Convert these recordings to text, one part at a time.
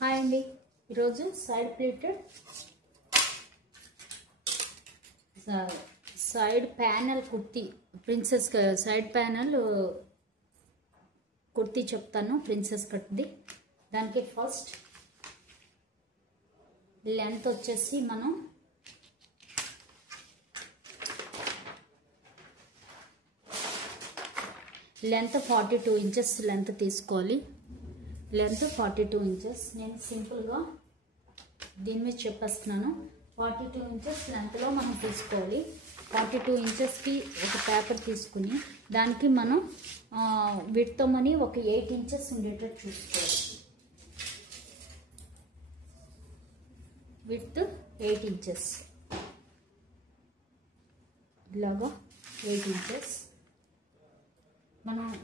Hi అండి, ఈరోజు side panel kurti princess side panel kurti చెప్తాను. ప్రిన్సెస్ కట్ది. దానికి ఫస్ట్ లెంత్ వచ్చేసి మనం లెంత్ 42 ఇంచెస్ లెంత్ తీసుకోవాలి. Length 42 inches. నేను సింపుల్గా దీని మీద చెప్పేస్తున్నాను. 42 ఇంచెస్ లెంత్లో మనం తీసుకోవాలి. 42 ఇంచెస్కి ఒక పేపర్ తీసుకుని దానికి మనం విడ్త్ మని ఒక 8 ఇంచెస్ ఉండేటట్టు చూసుకోవాలి. విడ్త్ 8 ఇంచెస్, ఇలాగా 8 ఇంచెస్.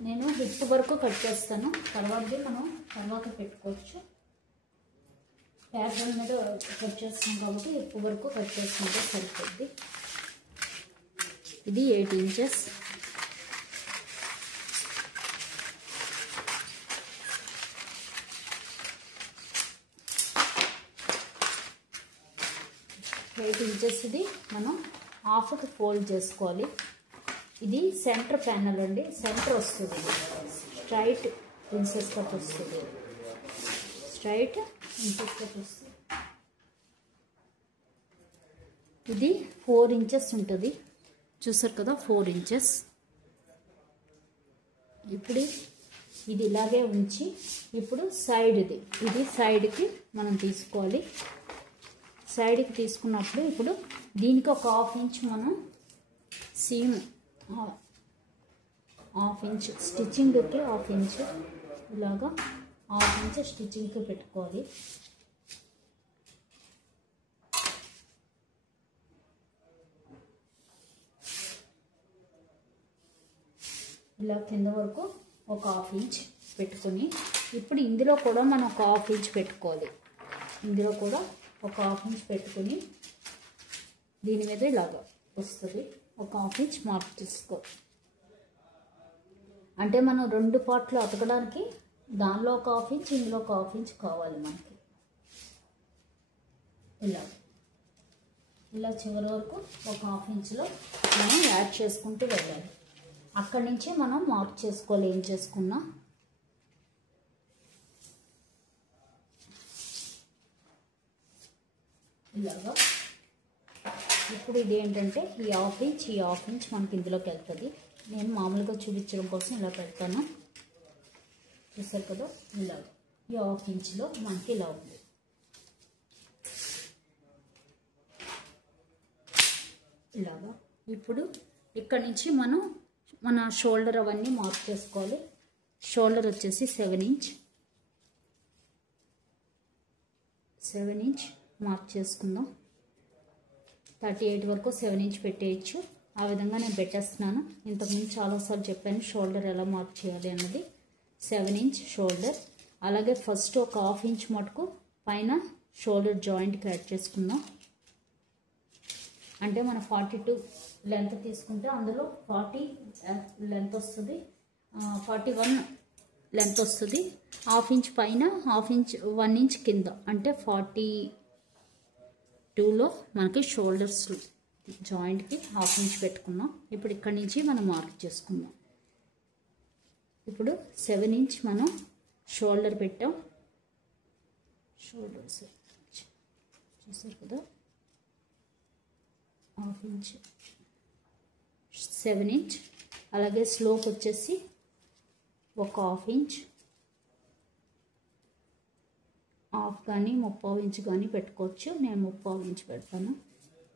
నేను హిప్ వరకు కట్ చేస్తాను. తర్వాత పెట్టుకోవచ్చు. పేపర్ మీద కట్ చేస్తాం కాబట్టి హిప్ వరకు కట్ చేసుకుంటే సరిపోద్ది. ఇది 8 ఇంచెస్. ఇది మనం హాఫ్కి ఫోల్డ్ చేసుకోవాలి. ఇది సెంటర్ ప్యానల్ అండి. సెంటర్ వస్తుంది. స్ట్రైట్ ప్రిన్సెస్ కట్ వస్తుంది. ఇది 4 ఇంచెస్ ఉంటుంది. చూసారు కదా, 4 ఇంచెస్. ఇప్పుడు ఇది ఇలాగే ఉంచి ఇప్పుడు ఇది సైడ్కి మనం తీసుకోవాలి. సైడ్కి తీసుకున్నప్పుడు ఇప్పుడు దీనికి ఒక 1/2 ఇంచ్ మనం సీమ్, 1/2 ఇంచ్ స్టిచ్చింగ్కి 1/2 ఇంచ్, ఇలాగా 1/2 ఇంచ్ స్టిచ్చింగ్కి పెట్టుకోవాలి. ఇలా కింద వరకు ఒక 1/2 ఇంచ్ పెట్టుకొని ఇప్పుడు ఇందులో కూడా మనం ఒక 1/2 ఇంచ్ పెట్టుకోవాలి. ఇందులో కూడా ఒక 1/2 ఇంచ్ పెట్టుకొని దీని మీద ఇలాగా వస్తుంది. ఒక 1/2 ఇంచ్ మార్క్ చేసుకో. అంటే మనం 2 పార్ట్లు అతకడానికి దానిలో ఒక 1/2 ఇంచ్, ఇందులో ఒక 1/2 ఇంచ్ కావాలి మనకి. ఇలా చివరి వరకు ఒక 1/2 ఇంచ్లో మనం యాడ్ చేసుకుంటూ వెళ్ళాలి. అక్కడి నుంచి మనం మార్క్ చేసుకోవాలి. ఏం చేసుకున్నా ఇలాగా. ఇప్పుడు ఇది ఏంటంటే ఈ 1/2 ఇంచ్ మనకి ఇందులోకి వెళ్తుంది. నేను మామూలుగా చూపించడం కోసం ఇలా పెడతాను. చూసారు కదా, ఇలా ఈ 1/2 ఇంచ్లో మనకి ఇలా ఉంది. ఇలాగా. ఇప్పుడు ఇక్కడ నుంచి మన షోల్డర్ అవన్నీ మార్క్ చేసుకోవాలి. షోల్డర్ వచ్చేసి 7 ఇంచ్ మార్క్ చేసుకుందాం. 38 వరకు 7 ఇంచ్ పెట్టేయచ్చు. ఆ విధంగా నేను పెట్టేస్తున్నాను. ఇంతకుముందు చాలాసార్లు చెప్పాను షోల్డర్ ఎలా మార్క్ చేయాలి అన్నది. 7 ఇంచ్ షోల్డర్. అలాగే ఫస్ట్ ఒక 1/2 ఇంచ్ మటుకు పైన షోల్డర్ జాయింట్కి యాడ్ చేసుకుందాం. అంటే మనం 42 లెంత్ తీసుకుంటే అందులో 40 లెంత్ వస్తుంది, 41 లెంత్ వస్తుంది. 1/2 ఇంచ్ పైన, 1 ఇంచ్ కింద, అంటే 42లో మనకి షోల్డర్స్ జాయింట్కి 1/2 ఇంచ్ పెట్టుకున్నాం. ఇప్పుడు ఇక్కడి నుంచి మనం మార్క్ చేసుకుందాం. ఇప్పుడు 7 ఇంచ్ మనం షోల్డర్ పెట్టాం. షోల్డర్స్ చూసారు కదా, 1/2 ఇంచ్, 7 ఇంచ్. అలాగే స్లోప్ వచ్చేసి ఒక 1/2 ఇంచ్, 1/2 కానీ 3/4 ఇంచ్ కానీ పెట్టుకోవచ్చు. నేను 3/4 ఇంచ్ పెడతాను.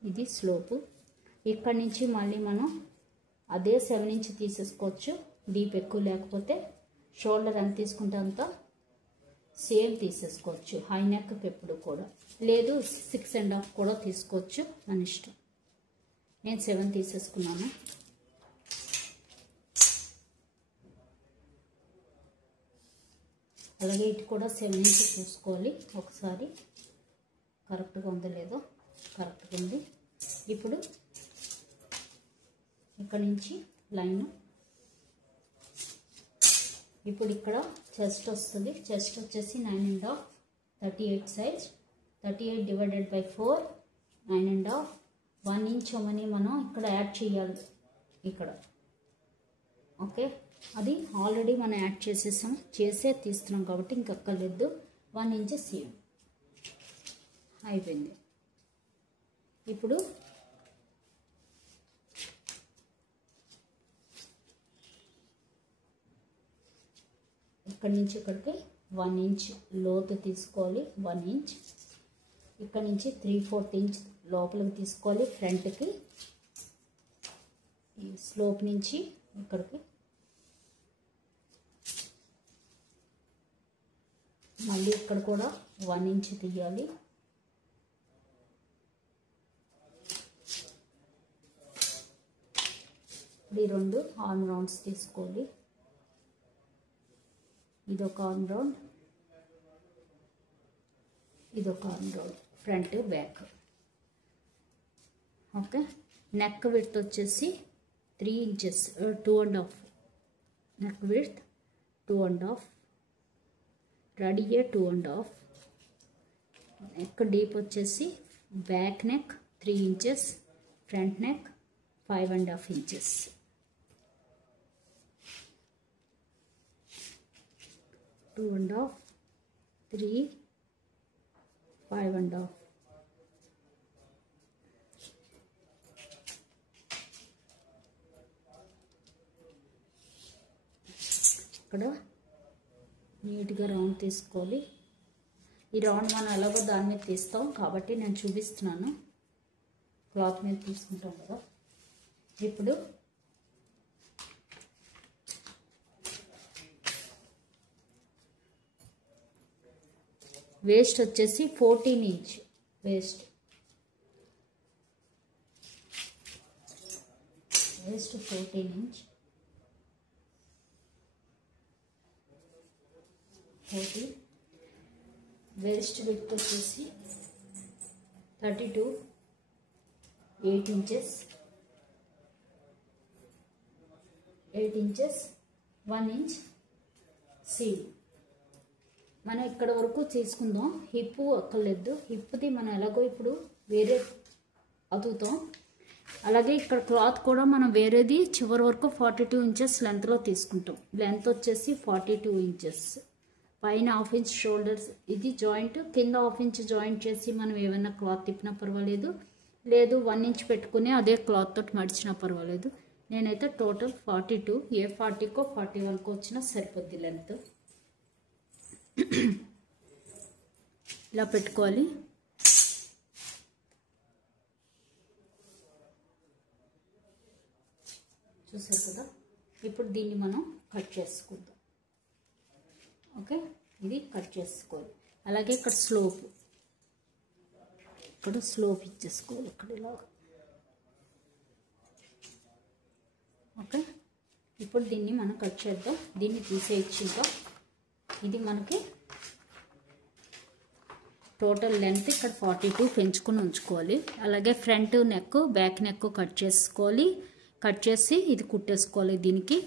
ఇది స్లోపు. ఇక్కడి నుంచి మళ్ళీ మనం అదే 7 ఇంచ్ తీసేసుకోవచ్చు. డీప్ ఎక్కువ లేకపోతే షోల్డర్ ఎంత తీసుకుంటే అంత సేమ్ తీసేసుకోవచ్చు. హై నెక్ ఎప్పుడు కూడా లేదు, 6.5 కూడా తీసుకోవచ్చు, మన ఇష్టం. నేను 7 తీసేసుకున్నాను. అలాగే ఇటు కూడా 7 ఇంచ్ చూసుకోవాలి ఒకసారి, కరెక్ట్గా ఉందో లేదో. కరెక్ట్గా ఉంది. ఇప్పుడు ఇక్కడ నుంచి లైన్, ఇప్పుడు ఇక్కడ చెస్ట్ వస్తుంది. చెస్ట్ వచ్చేసి 9.5, 38 సైజ్ 38 డివైడెడ్ బై 4 9.5 1 ఇంచ్ అని మనం ఇక్కడ యాడ్ చేయాలి ఇక్కడ ఓకే అది ఆల్రెడీ మనం యాడ్ చేసేసాం తీస్తున్నాం కాబట్టి ఇంక అక్కర్లేదు 1 ఇంచ్ సీమ్ అయిపోయింది ఇప్పుడు ఇక్కడ నుంచి ఇక్కడికి 1 ఇంచ్ లోతు తీసుకోవాలి 1 ఇంచ్ ఇక్కడ నుంచి 3/4 ఇంచ్ లోపలికి తీసుకోవాలి ఫ్రంట్కి ఈ స్లోప్ నుంచి ఇక్కడికి మళ్ళీ ఇక్కడ కూడా 1 ఇంచ్ తీయాలి ఈ రెండు ఆర్మ్ రౌండ్స్ తీసుకోవాలి ఇదొక ఆర్మ్ రౌండ్ ఇదొక arm round front back okay neck width వచ్చేసి 3 ఇంచెస్ 2.5 నెక్ విడ్త్ 2.5 రెడీయే 2.5 నెక్ డీప్ వచ్చేసి back neck 3 inches front neck 5.5 inches 2.5 3 5.5 ఇక్కడ నీట్గా రౌండ్ తీసుకోవాలి ఈ రౌండ్ మనం ఎలాగో దాని మీద తీస్తాం కాబట్టి నేను చూపిస్తున్నాను క్లాత్ మీద తీసుకుంటాం కదా ఇప్పుడు వేస్ట్ వచ్చేసి 14 inch waist 14 inch 40 waste width వచ్చేసి 32 8 ఇంచెస్ 8 ఇంచెస్ 1 ఇంచ్ సీమ్ మనం ఇక్కడ వరకు తీసుకుందాం హిప్ అక్కర్లేదు హిప్ది మనం ఎలాగో ఇప్పుడు వేరే అతుకుతాం అలాగే ఇక్కడ క్లాత్ కూడా మనం వేరేది చివరి వరకు 42 ఇంచెస్ లెంత్లో తీసుకుంటాం లెంత్ వచ్చేసి 42 ఇంచెస్ పైన 1/2 ఇంచ్ షోల్డర్స్ ఇది జాయింట్ కింద 1/2 ఇంచ్ జాయింట్ చేసి మనం ఏమైనా క్లాత్ తిప్పినా పర్వాలేదు లేదు 1 ఇంచ్ పెట్టుకుని అదే క్లాత్ తోటి మడిచినా పర్వాలేదు నేనైతే టోటల్ 42 ఏ 40కో 41కో వచ్చినా సరిపోద్ది లెంత్ ఇలా పెట్టుకోవాలి చూసారు కదా ఇప్పుడు దీన్ని మనం కట్ చేసుకుందాం ఓకే ఇది కట్ చేసుకోవాలి అలాగే ఇక్కడ స్లోప్ ఇచ్చేసుకోవాలి ఇక్కడ ఇలాగా ఓకే ఇప్పుడు దీన్ని మనం కట్ చేద్దాం దీన్ని తీసేయచ్చు ఇంకా ఇది మనకి టోటల్ లెంత్ ఇక్కడ 42 పెంచుకొని ఉంచుకోవాలి అలాగే front neck back neck cut చేసుకోవాలి కట్ చేసి ఇది కుట్టేసుకోవాలి దీన్ని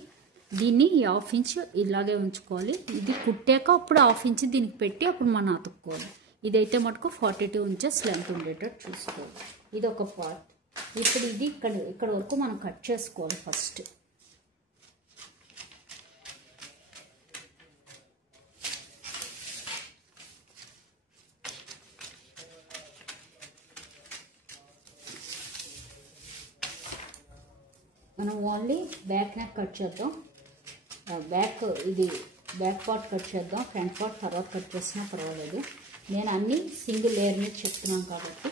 1/2 ఇంచ్ ఇలాగే ఉంచుకోవాలి ఇది కుట్టాక అప్పుడు 1/2 ఇంచ్ దీనికి పెట్టి అప్పుడు మనం అతుక్కోవాలి ఇదైతే మటుకు 42 ఇంచెస్ లెంత్ ఉండేటట్టు చూసుకోవాలి ఇది ఒక పార్ట్ ఇప్పుడు ఇది ఇక్కడ వరకు మనం కట్ చేసుకోవాలి ఫస్ట్ మనం ఓన్లీ బ్యాక్ నెక్ కట్ చేద్దాం బ్యాక్ పార్ట్ కట్ చేద్దాం ఫ్రంట్ పార్ట్ తర్వాత కట్ చేసినా పర్వాలేదు నేను అన్ని సింగిల్ లేయర్ మీద చెప్తున్నాను కాబట్టి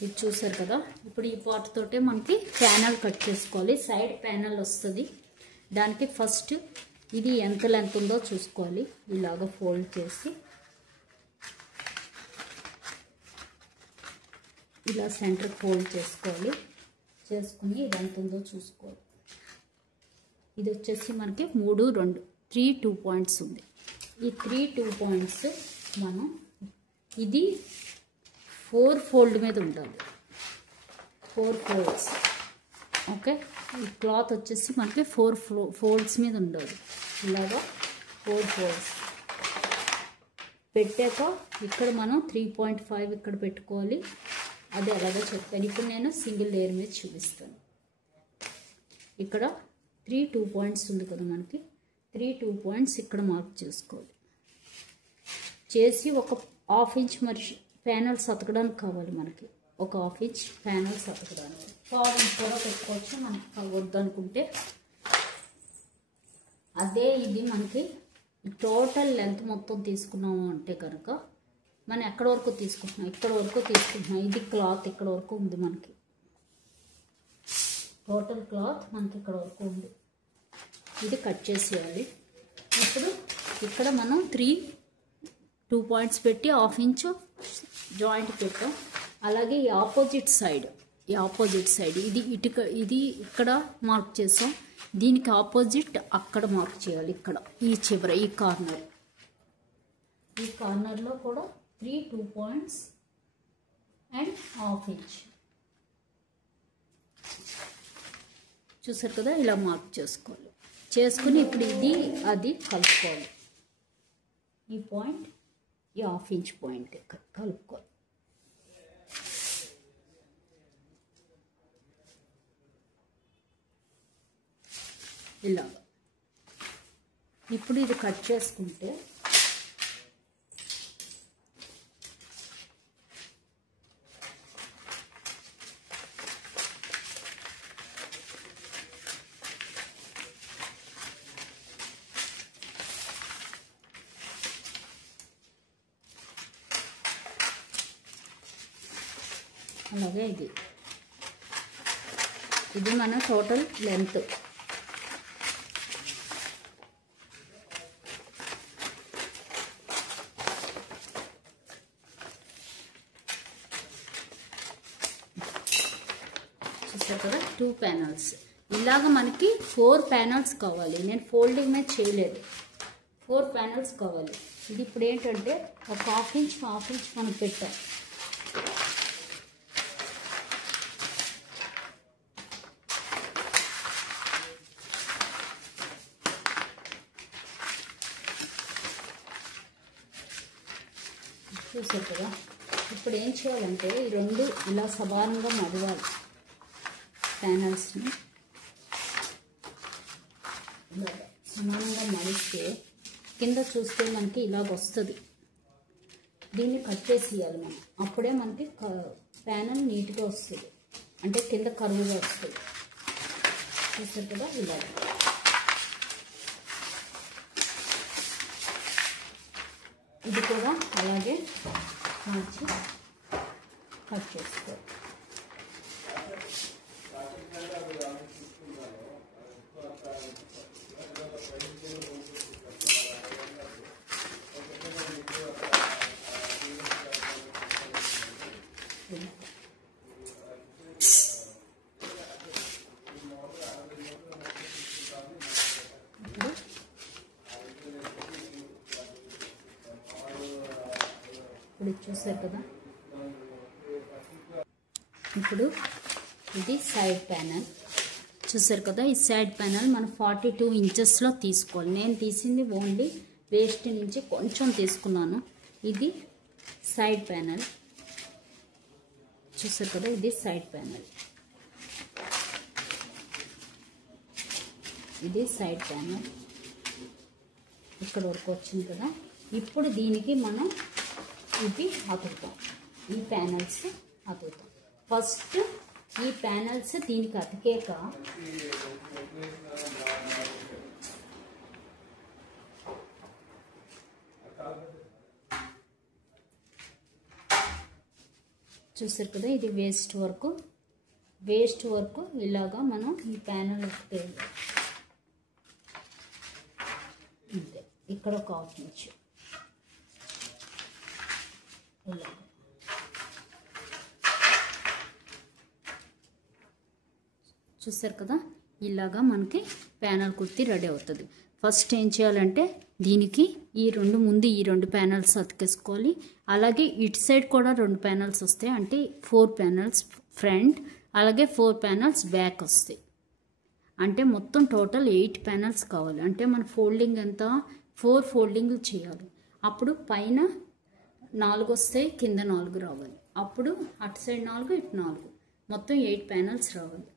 ఇది చూసారు కదా ఇప్పుడు ఈ పార్ట్ తోటే మనకి ప్యానల్ కట్ చేసుకోవాలి సైడ్ ప్యానల్ వస్తుంది దానికి ఫస్ట్ ఇది ఎంత లెంత్ ఉందో చూసుకోవాలి ఇలాగ ఫోల్డ్ చేసి ఇలా సెంటర్ ఫోల్డ్ చేసుకోవాలి చేసుకుని ఇది ఎంత ఉందో చూసుకోవాలి ఇది వచ్చేసి మనకి 2 పాయింట్స్ ఉంది ఈ 2 పాయింట్స్ మనం ఇది 4 ఫోల్డ్ మీద ఉండాలి 4 ఫోల్డ్స్ ఓకే ఈ క్లాత్ వచ్చేసి మనకి 4 ఫోల్డ్స్ మీద ఉండాలి ఇలాగా 4 హోల్స్ పెట్టాక ఇక్కడ మనం 3.5 ఇక్కడ పెట్టుకోవాలి. అది అలాగే చెప్తాను. ఇప్పుడు నేను సింగిల్ లేయర్ మీద చూపిస్తాను. ఇక్కడ 3 2 పాయింట్స్ ఉంది కదా, మనకి 3 2 పాయింట్స్ ఇక్కడ మార్క్ చేసుకోవాలి. చేసి ఒక ½ ఇంచ్ మరి ప్యానల్స్ అతకడానికి కావాలి మనకి. ఒక ½ ఇంచ్ ప్యానల్స్ అతకడానికి 4 ఇంచ్ కూడా పెట్టుకోవచ్చు మనకి వద్దనుకుంటే. అదే ఇది మనకి టోటల్ లెంత్ మొత్తం తీసుకున్నాము అంటే కనుక మనం ఎక్కడ వరకు తీసుకుంటున్నాం, ఇక్కడ వరకు తీసుకుంటున్నాం. ఇది క్లాత్ ఇక్కడ వరకు ఉంది మనకి. టోటల్ క్లాత్ మనకి ఇక్కడ వరకు ఉంది. ఇది కట్ చేసేయాలి. ఇప్పుడు ఇక్కడ మనం 3 2 పాయింట్స్ పెట్టి ½ ఇంచ్ జాయింట్ పెట్టాం. అలాగే ఈ ఆపోజిట్ సైడ్ ఇది ఇటుక, ఇది ఇక్కడ మార్క్ చేసాం. దీనికి ఆపోజిట్ అక్కడ మార్క్ చేయాలి. ఇక్కడ ఈ చివర ఈ కార్నర్లో కూడా 3 2 పాయింట్స్ అండ్ ½ ఇంచ్ చూసారు కదా, ఇలా మార్క్ చేసుకోవాలి. చేసుకుని ఇప్పుడు ఇది అది కలుపుకోవాలి. ఈ పాయింట్ ఈ ½ ఇంచ్ పాయింట్ కలుపుకోవాలి. ఇలా ఇప్పుడు ఇది కట్ చేసుకుంటే అలాగే ఇది మన టోటల్ లెంత్. చూసారు కదా 2 ప్యానల్స్. ఇలాగ మనకి 4 ప్యానల్స్ కావాలి. నేను ఫోల్డింగ్ మీద చేయలేదు, 4 ప్యానల్స్ కావాలి. ఇది ఇప్పుడు ఏంటంటే ఒక ½ ఇంచ్ మనం పెట్టాం. చూసారు కదా, ఇప్పుడు ఏం చేయాలంటే ఈ రెండు ఇలా సమానంగా మడవాలి. ప్యానల్స్ని ఇలా సమానంగా మడిస్తే కింద చూస్తే మనకి ఇలాగ వస్తుంది. దీన్ని కట్ చేసేయాలి మనం. అప్పుడే మనకి ప్యానల్ నీట్గా వస్తుంది, అంటే కింద కరువుగా వస్తుంది. చూసారు కదా, ఇలా ఇది కూడా అలాగే మార్చి కట్ చేసుకోవాలి. ఇప్పుడు చూసారు కదా, ఇప్పుడు ఇది సైడ్ ప్యానల్. చూసారు కదా, ఈ సైడ్ ప్యానల్ మనం 42 ఇంచెస్లో తీసుకోవాలి. నేను తీసింది ఓన్లీ వేస్ట్ నుంచి కొంచెం తీసుకున్నాను. ఇది సైడ్ ప్యానల్. చూసారు కదా, ఇది సైడ్ ప్యానల్. ఇది సైడ్ ప్యానల్ ఇక్కడ వరకు వచ్చింది కదా. ఇప్పుడు దీనికి మనం ఇవి అతుకుతాం, ఈ ప్యానల్స్ అతుకుతాం. ఫస్ట్ ఈ ప్యానల్స్ దీనికి అతికేక చూసారు కదా, ఇది వేస్ట్ వర్క్ ఇలాగా మనం ఈ ప్యానల్ అతికేయాలి. అంతే, ఇక్కడ ఒక ½ ఇంచ్ ఇలా. చూసారు కదా, ఇలాగా మనకి ప్యానల్ కుర్తీ రెడీ అవుతుంది. ఫస్ట్ ఏం చేయాలంటే దీనికి ఈ రెండు ప్యానల్స్ అతికేసుకోవాలి. అలాగే ఇటు సైడ్ కూడా 2 ప్యానల్స్ వస్తాయి, అంటే 4 ప్యానల్స్ ఫ్రంట్, అలాగే 4 ప్యానల్స్ బ్యాక్ వస్తాయి. అంటే మొత్తం టోటల్ 8 ప్యానల్స్ కావాలి. అంటే మన ఫోల్డింగ్ ఎంత 4 ఫోల్డింగ్లు చేయాలి. అప్పుడు పైన 4 వస్తాయి, కింద 4 రావాలి. అప్పుడు అటు సైడ్ 4 ఇటు 4 మొత్తం 8 ప్యానల్స్ రావాలి.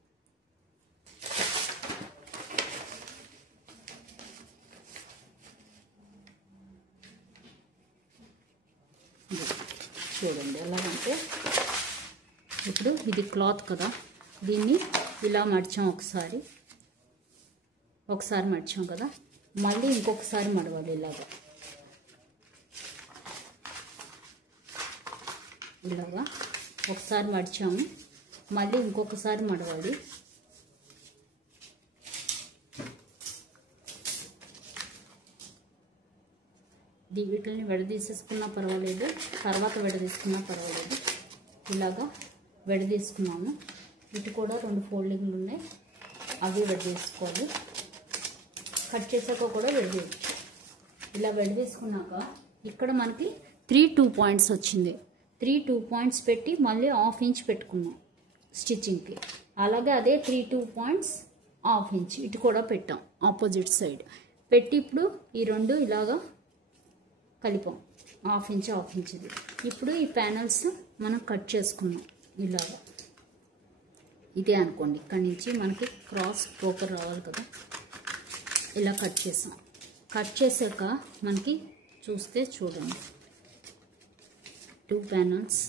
చూడండి ఎలాగంటే ఇప్పుడు ఇది క్లాత్ కదా, దీన్ని ఇలా మడిచాం, ఒకసారి మడిచాం కదా, మళ్ళీ ఇంకొకసారి మడవాలి. ఇలాగా ఒకసారి మడిచాము, మళ్ళీ ఇంకొకసారి మడవాలి. వీటిని విడదీసేసుకున్నా పర్వాలేదు, తర్వాత విడదీసుకున్నా పర్వాలేదు. ఇలాగా విడదీసుకున్నాము. ఇటు కూడా 2 ఫోల్డింగ్లు ఉన్నాయి, అవి విడదీసుకోవాలి. కట్ చేసాక కూడా విడదీయచ్చు. ఇలా విడదీసుకున్నాక ఇక్కడ మనకి 3 2 పాయింట్స్ వచ్చింది. 3 2 పాయింట్స్ పెట్టి మళ్ళీ 1/2 ఇంచ్ పెట్టుకున్నాం స్టిచ్చింగ్కి. అలాగే అదే 3 2 పాయింట్స్ 1/2 ఇంచ్ ఇటు కూడా పెట్టాం ఆపోజిట్ సైడ్ పెట్టి, ఇప్పుడు ఈ 2 ఇలాగా కలిపాం, 1/2 ఇంచ్ 1/2 ఇంచ్ది. ఇప్పుడు ఈ ప్యానల్స్ మనం కట్ చేసుకున్నాం. ఇలాగా ఇదే అనుకోండి, ఇక్కడి నుంచి మనకి క్రాస్ పోకర్ రావాలి కదా, ఇలా కట్ చేసాం. కట్ చేసాక మనకి చూడండి 2 panels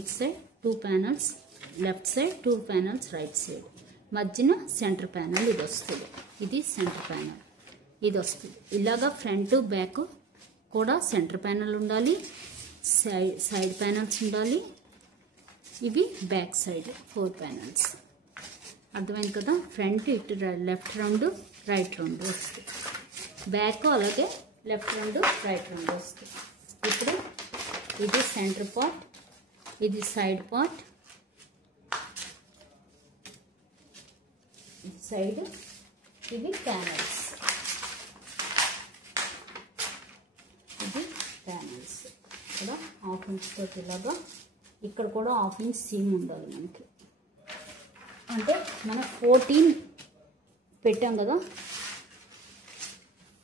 it side, 2 panels left side, 2 panels right side, మధ్యన సెంటర్ ప్యానల్ ఇది వస్తుంది. ఇది సెంటర్ ప్యానల్ ఇది వస్తుంది. ఇలాగా ఫ్రంట్ బ్యాక్ కూడా సెంటర్ ప్యానల్ ఉండాలి, సైడ్ ప్యానల్స్ ఉండాలి. ఇవి బ్యాక్ సైడ్ 4 ప్యానల్స్. అర్థమైంది కదా. ఫ్రంట్ ఇటు లెఫ్ట్ 2 రైట్ 2 వస్తుంది, బ్యాక్ అలాగే లెఫ్ట్ 2 రైట్ 2 వస్తుంది. ఇప్పుడు ఇది సెంటర్ పార్ట్, ఇది సైడ్ పార్ట్, ఇది సైడ్, ఇవి ప్యానల్స్, ఇది ప్యానల్స్. ఇక్కడ 1/2 ఇంచ్ తోటి ఇలాగా, ఇక్కడ కూడా 1/2 ఇంచ్ సీమ్ ఉండాలి మనకి. అంటే మనం 14 పెట్టాం కదా,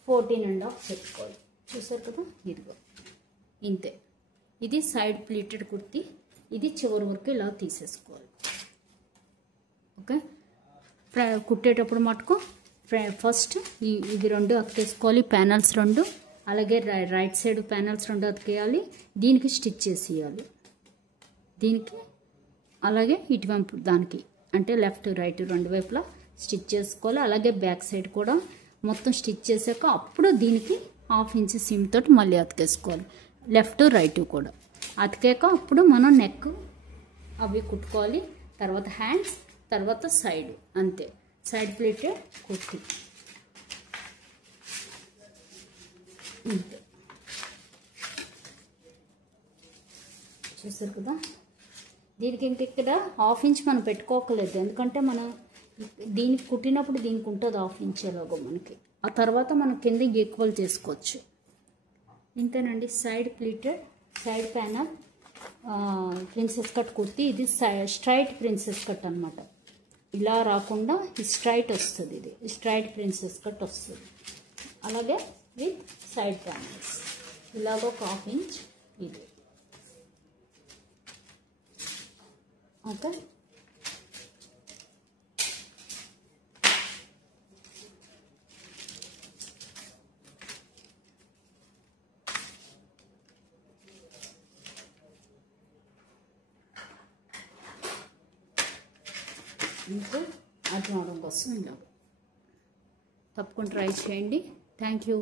14.5 పెట్టుకోవాలి. చూసారు కదా, ఇదిగో ఇంతే. ఇది సైడ్ ప్లీటెడ్ కుర్తీ. ఇది చివరి వరకు ఇలా తీసేసుకోవాలి. ఓకే, కుట్టేటప్పుడు మటుకు ఫస్ట్ ఇది 2 అతికేసుకోవాలి, ప్యానల్స్ 2, అలాగే రైట్ సైడ్ ప్యానల్స్ 2 అతికేయాలి. దీనికి స్టిచ్ చేసేయాలి, దీనికి అలాగే ఇటువైపు దానికి, అంటే లెఫ్ట్ రైట్ 2 వైపులా స్టిచ్ చేసుకోవాలి. అలాగే బ్యాక్ సైడ్ కూడా మొత్తం స్టిచ్ చేసాక అప్పుడు దీనికి 1/2 ఇంచ్ సీమ్ తోటి మళ్ళీ అతికేసుకోవాలి. లెఫ్ట్ రైట్ కూడా అతికాక అప్పుడు మనం నెక్ అవి కుట్టుకోవాలి. తర్వాత హ్యాండ్స్, తర్వాత సైడ్, అంతే. సైడ్ ప్లేటెడ్ కుర్తీ ఇంతే. చూసారు కదా. దీనికి ఇంక ఇక్కడ 1/2 ఇంచ్ మనం పెట్టుకోకలేదు, ఎందుకంటే మనం దీనికి కుట్టినప్పుడు దీనికి ఉంటుంది 1/2 ఇంచ్ ఎలాగో మనకి. ఆ తర్వాత మనం కింద ఈక్వల్ చేసుకోవచ్చు. ఇంతేనండి, side pleated side panel princess cut kurti. ఇది స్ట్రైట్ ప్రిన్సెస్ కట్ అనమాట. ఇలా రాకుండా స్ట్రైట్ వస్తుంది, ఇది స్ట్రైట్ ప్రిన్సెస్ కట్ వస్తుంది. అలాగే విత్ సైడ్ ప్యానల్స్ ఇలాగ 1/2 ఇంచ్ ఇది. ఓకే, ఇంకా అర్థం అవడం కోసం ఇలా తప్పకుండా ట్రై చేయండి. Thank you.